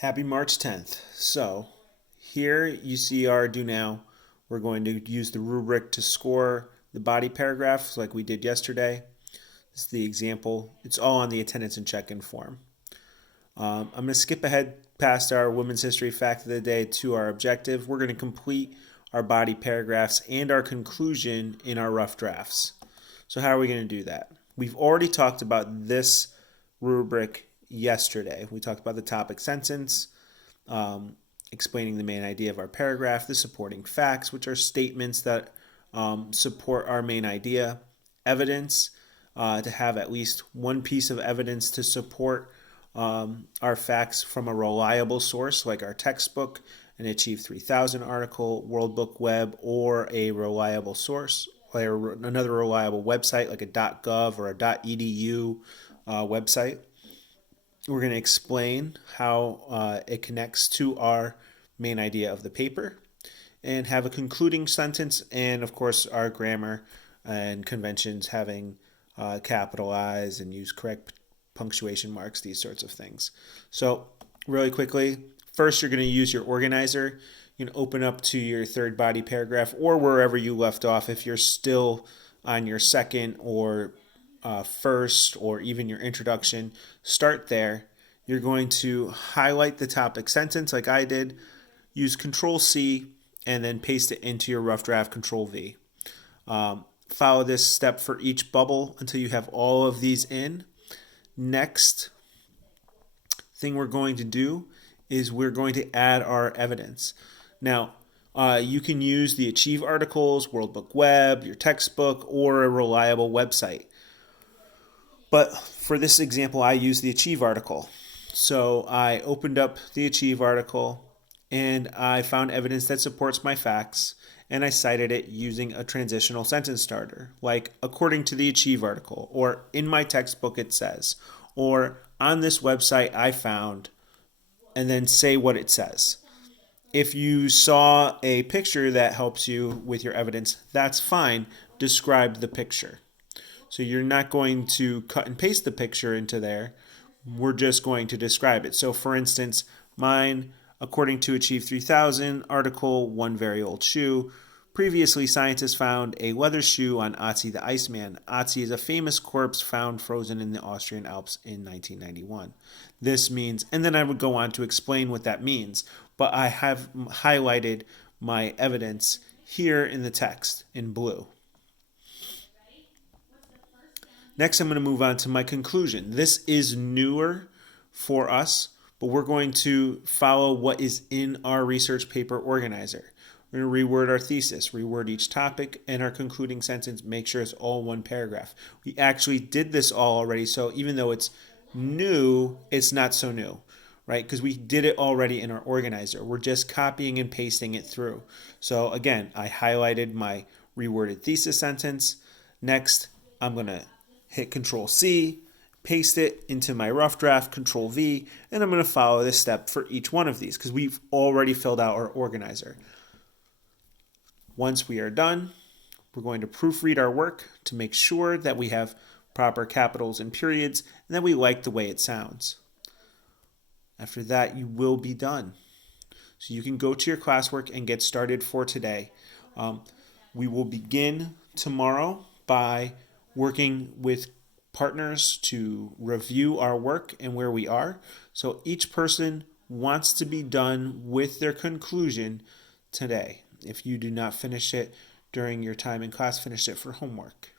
Happy March 10th. So, here you see our do now. We're going to use the rubric to score the body paragraphs like we did yesterday. This is the example. It's all on the attendance and check-in form. I'm going to skip ahead past our women's history fact of the day to our objective. We're going to complete our body paragraphs and our conclusion in our rough drafts. So how are we going to do that? We've already talked about this rubric yesterday. We talked about the topic sentence, explaining the main idea of our paragraph, the supporting facts, which are statements that support our main idea, evidence, to have at least one piece of evidence to support our facts from a reliable source like our textbook, an Achieve 3000 article, World Book Web, or a reliable source, or another reliable website like a .gov or a .edu website. We're going to explain how it connects to our main idea of the paper and have a concluding sentence, and of course our grammar and conventions, having capitalize and use correct punctuation marks, these sorts of things. So really quickly, first you're going to use your organizer. You can open up to your third body paragraph or wherever you left off. If you're still on your second or first or even your introduction, start there. You're going to highlight the topic sentence like I did, use Control C, and then paste it into your rough draft, Control V. Follow this step for each bubble until you have all of these in. Next thing we're going to do is we're going to add our evidence. Now, you can use the Achieve articles, World Book Web, your textbook, or a reliable website. But for this example, I use the Achieve article. So I opened up the Achieve article and I found evidence that supports my facts, and I cited it using a transitional sentence starter, like according to the Achieve article, or in my textbook it says, or on this website I found, and then say what it says. If you saw a picture that helps you with your evidence, that's fine. Describe the picture. So you're not going to cut and paste the picture into there. We're just going to describe it. So for instance, mine, according to Achieve 3000 article, One Very Old Shoe, previously scientists found a leather shoe on Otzi the Iceman. Otzi is a famous corpse found frozen in the Austrian Alps in 1991. This means, and then I would go on to explain what that means, but I have highlighted my evidence here in the text in blue. Next, I'm going to move on to my conclusion. This is newer for us, but we're going to follow what is in our research paper organizer. We're going to reword our thesis, reword each topic, and our concluding sentence, make sure it's all one paragraph. We actually did this all already, so even though it's new, it's not so new, right? Because we did it already in our organizer. We're just copying and pasting it through. So again, I highlighted my reworded thesis sentence. Next, I'm going to hit Control C, paste it into my rough draft, Control V, and I'm going to follow this step for each one of these because we've already filled out our organizer. Once we are done, we're going to proofread our work to make sure that we have proper capitals and periods and that we like the way it sounds. After that, you will be done. So you can go to your classwork and get started for today. We will begin tomorrow by working with partners to review our work and where we are. So each person wants to be done with their conclusion today. If you do not finish it during your time in class, finish it for homework.